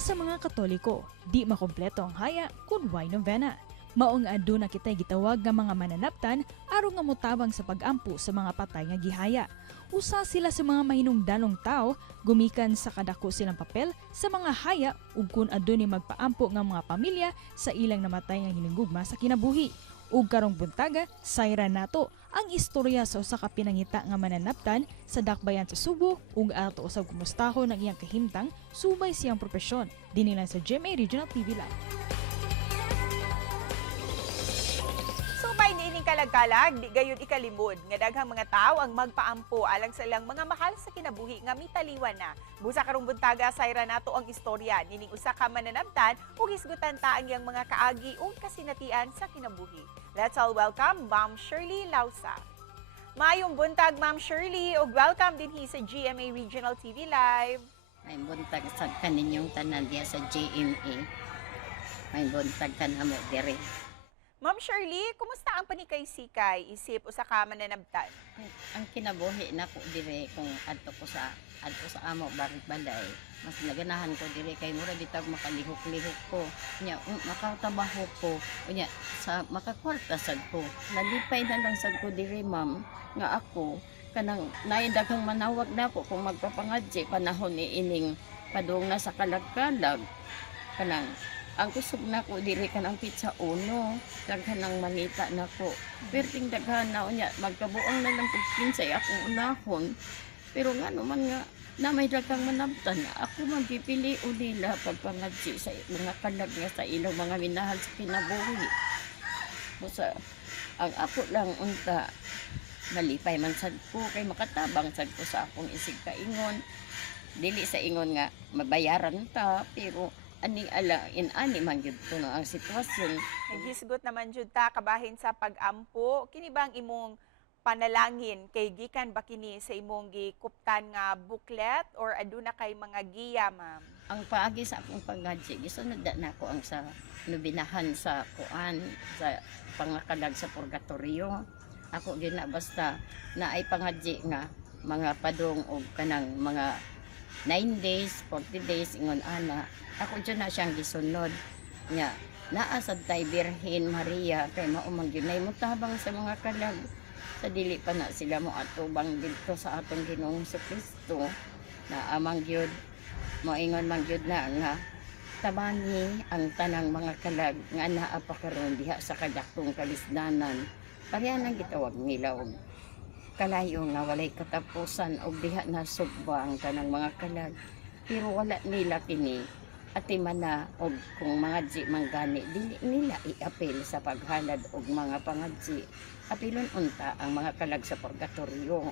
Para sa mga Katoliko, di makompleto ang haya kun way novena. Maong aduna kitay gitawag nga mga mananaptan aron nga motabang sa pag-ampo sa mga patay nga gihaya. Usa sila sa mga mahinungdanong tao, gumikan sa kadako silang papel sa mga haya ug kun adunay magpaampo nga mga pamilya sa ilang namatay nga hinigugma sa kinabuhi. Ug karong buntaga, sayra nato ang istorya sa usa ka pinangita nga mananaptan sa dakbayan sa Subo ug ato usab kumustahon ang iyang kahimtang subay siyang propesyon. Dinhi lang sa GMA Regional TV Live. Sumay niining kalagkalag, di gayon ikalimod nga daghang mga tao ang magpaampo alang sa ilang mga mahal sa kinabuhi nga mitaliwan na. Busa karong buntaga sayra nato ang istorya nining usa ka mananabtan ug hisgutan ta ang iyang mga kaagi ug kasinatian sa kinabuhi. Let's all welcome Ma'am Shirley Lausa. Maayong buntag Ma'am Shirley ug welcome dinhi sa GMA Regional TV Live. May buntag sa kaninyong tanan diya sa GMA. May buntag ka na mo dire. Ma'am Shirley, kumusta ang panikay-sikay isip usa ka mananabtan? Ang kinabuhi na ko dire kung adto sa amo balay. Mas naganahan ko dire kay mura bitag makalihok-lihok ko. Nya makatrabaho ko. Nya sa makakwarta sad ko. Nalipay na lang sad ko dire ma'am nga ako kanang naidaghang manawag na ko kung magpapangadji panahon ni ining padung na sa kalagkalag kanang ang kusog na ko diri kanang pizza uno daghan nang mangita na ko perting daghan na unya magkabuang na lang kung kinsay akong unahon pero nga naman nga na may daghang manabtan ako magpipili o nila pagpangadji sa mga kalag nga sa ilang mga minahal sa kinabuhi busa ang ako lang unta malipay man sad ko kay makatabang sad ko sa akong isig kaingon dili sa ingon nga mabayaran ta pero ani ala ani man gyud kuno ang sitwasyon. Naghisgot naman jud ta kabahin sa pag-ampo kini ba ang imong panalangin kay gikan ba kini sa imong gikuptan nga booklet or aduna kay mga giya ma'am? Ang paagi sa akong paggadji gisunod na ako ang sa nubinahan sa kuan sa pangakalag sa purgatorio. Ako gyud na basta na ay pangadji nga mga padong og kanang mga 9 days, 40 days ingon ana. Ako dyan na siyang gisunod nga naa sad tay Birhen Maria kay maumang gyud nay mutabang sa mga kalag sa dili pa na sila mo atubang didto sa atong Ginoong Kristo na amang gyud moingon man gyud na nga tabani ang tanang mga kalag nga naa pa karon diha sa kadakong kalisdanan pareha nang gitawag nila og kalayo nga walay katapusan og diha na subba ang tanang mga kalag pero wala nila kini atiman na og kung mga ji manggani dili nila iapil sa paghalad og mga pangadji apilon unta ang mga kalag sa purgatorio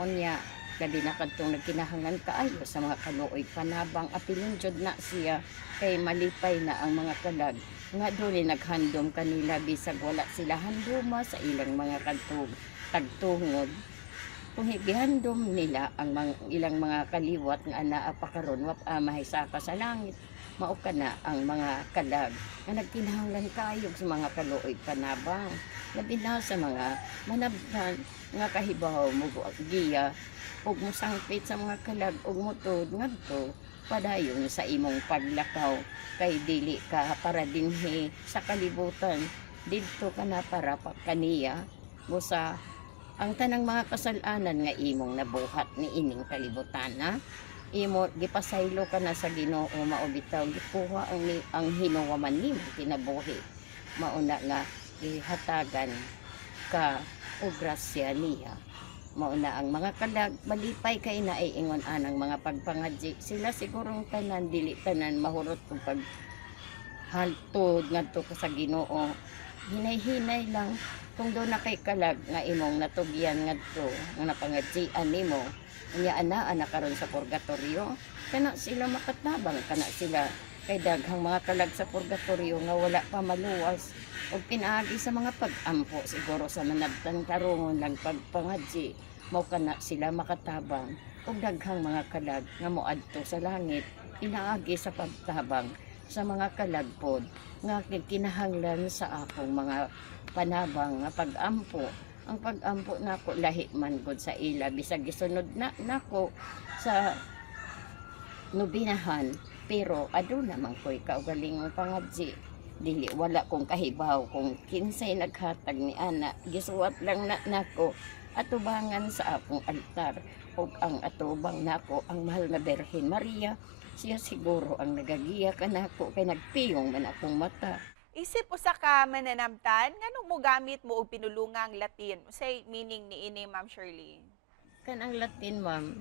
unya gali na kadtong nagkinahanglan kaayo sa mga kaluoy panabang apilon jud na siya kay malipay na ang mga kalag nga duli naghandom kanila bisag wala sila handoma sa ilang mga tagtungod kung gihandom nila ang ilang mga kaliwat nga anaa pa karon wa mahisaka sa langit mao kana ang mga kalag nga nagkinahanglan kayog sa mga kaluoy panabang labi na sa mga manabtan nga kahibaw mo giya ug mosangpit sa mga kalag ug mutod ngadto padayon sa imong paglakaw kay dili ka para dinhi sa kalibutan didto ka na para kaniya busa ang tanang mga kasalanan nga imong nabuhat ni ining kalibutan na imo gipasaylo ka na sa Ginoo mao bitaw gikuha ang hinuwaman nimo kinabuhi mauna nga ihatagan ka og grasya niya mauna ang mga kalag malipay kay na ingon anang mga pagpangadji sila sigurong tanan dili tanan mahurot kung pag haltod ngadto ka sa Ginoo hinay-hinay lang kung doon na kay kalag nga imong natugyan ngadto nga napangadjian nimo unya ana karon sa purgatorio kana sila makatabang kana sila kay daghang mga kalag sa purgatorio nga wala pa maluwas og pinaagi sa mga pag-ampo siguro sa manabtan karongon lang pagpangadji mao kana sila makatabang og daghang mga kalag nga moadto sa langit inaagi sa pagtabang sa mga kalagpod nga kinahanglan sa akong mga panabang nga pag-ampo ang pag-ampo nako lahi man gud sa ila bisag gisunod na nako sa nubinahan Pero ado naman ko'y kaugalingong pangadji. Dili wala kong kahibaw kung kinsay naghatag ni ana. Gisuwat lang na nako atubangan sa akong altar. O ang atubang nako ang mahal na Birhen Maria. Siya siguro ang nagagiya kanako kay nagpiyong man akong mata. Isip usa ka mananamtan, nganong mo gamit mo og pinulungang Latin? Say meaning ni ini Ma'am Shirley. Kanang Latin, ma'am,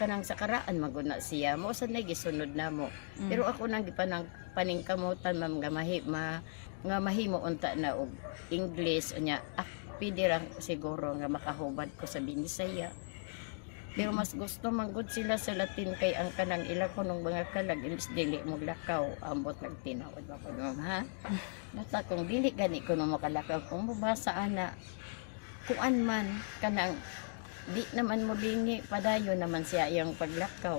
kanang sa karaan maguna siya, mo sa gisunod na mo. Pero ako nang gipanang paningkamutan, ma'am, nga mahimo unta na og English unya. Pwede ra siguro nga makahubad ko sa Binisaya. Pero mas gusto manggod sila sa Latin kay ang kanang ila ko nung mga kalag imbis dili mo lakaw ambot nagtinaod ako ma'am ha. Basta kung dili gani ko nung makalakaw kung mabasa ana kuan man kanang di naman mo lingi padayon naman siya iyang paglakaw.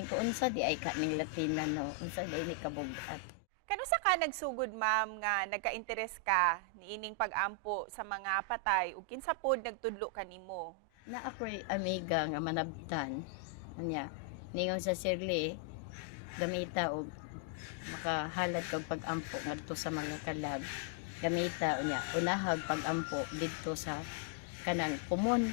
Iko unsa di ay kaning Latina no, unsa di ni kabugat. Kano sa ka nagsugod ma'am nga nagka-interes ka niining pag-ampo sa mga patay ug kinsa pod nagtudlo kanimo? Na ako'y amiga nga manabtan anya ningon sa Shirley gamita og makahalad kag pag-ampo ngadto sa mga kalag gamita unya unahag pag-ampo didto sa kanang kumon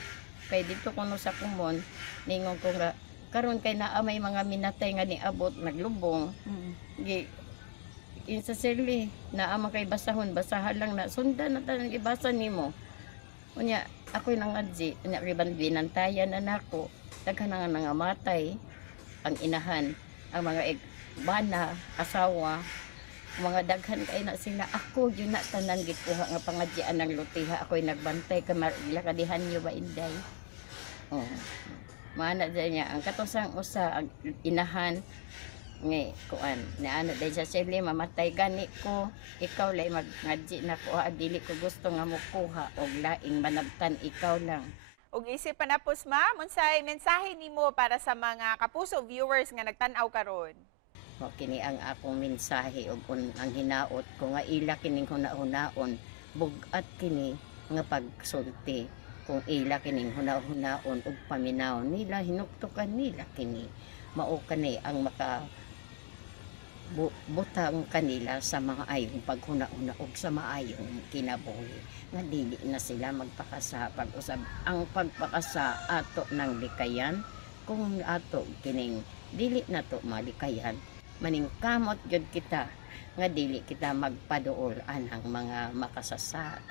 kay dito kuno sa kumon ningon ko nga karon kay naa may mga minatay nga niabot naglubong gi sa Shirley naa man kay basahan lang na sundan na tanang ibasa nimo unya ako'y nangadji unya riban binantayan na nako daghan nga nangamatay ang inahan ang mga bana asawa mga daghan kay na sila ako yun na tanan gikuha nga pangadjian ng lutiha ako'y nagbantay ka lakadihan niyo ba inday maana niya ang katosang usa ang inahan nga kuan na ano dahil sa Shirley mamatay gani ko ikaw lay magngadji na ko dili ko gusto nga mokuha og laing manabtan ikaw lang. Ug isip pa na pos ma'am unsay mensahe nimo para sa mga kapuso viewers nga nagtan-aw karon? O kini ang akong mensahe ug ang hinaot ko nga ila kining hunaon bugat kini nga pagsulti kung ila kining hunaon ug paminaw nila hinuktukan nila kini mao kani ang maka butang kanila sa mga ayong paghuna-una ug sa maayong kinabuhi nga dili na sila magpakasa pag-usab ang pagpakasa ato ng likayan kung ato kining dili na to malikayan maningkamot gyud kita nga dili kita magpaduol anang mga makasasa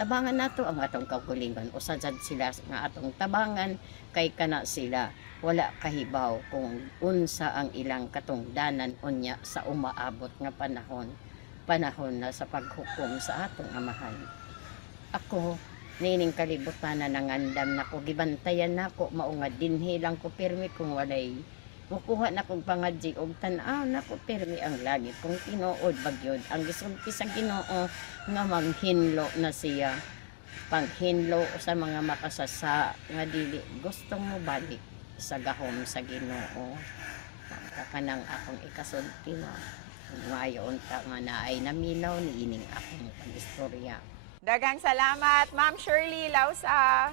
tabangan nato ang atong kaugalingon usa jud sila nga atong tabangan kay kana sila wala kahibaw kung unsa ang ilang katungdanan unya sa umaabot nga panahon na sa paghukom sa atong amahan. Ako nining kalibutan na nangandam nako gibantayan nako mao nga dinhi lang ko pirmi kung walay mukuha na kong pangadji og tan-aw nako pirmi ang langit kung tinuod bagyod ang gisulti sa Ginoo nga manghinlo na siya panghinlo sa mga makasasa nga dili gustong mo balik sa gahom sa Ginoo kanang akong ikasulti na ngayon ta nga naay naminaw ni ining akong pag-istorya. Daghang salamat Ma'am Shirley Lausa.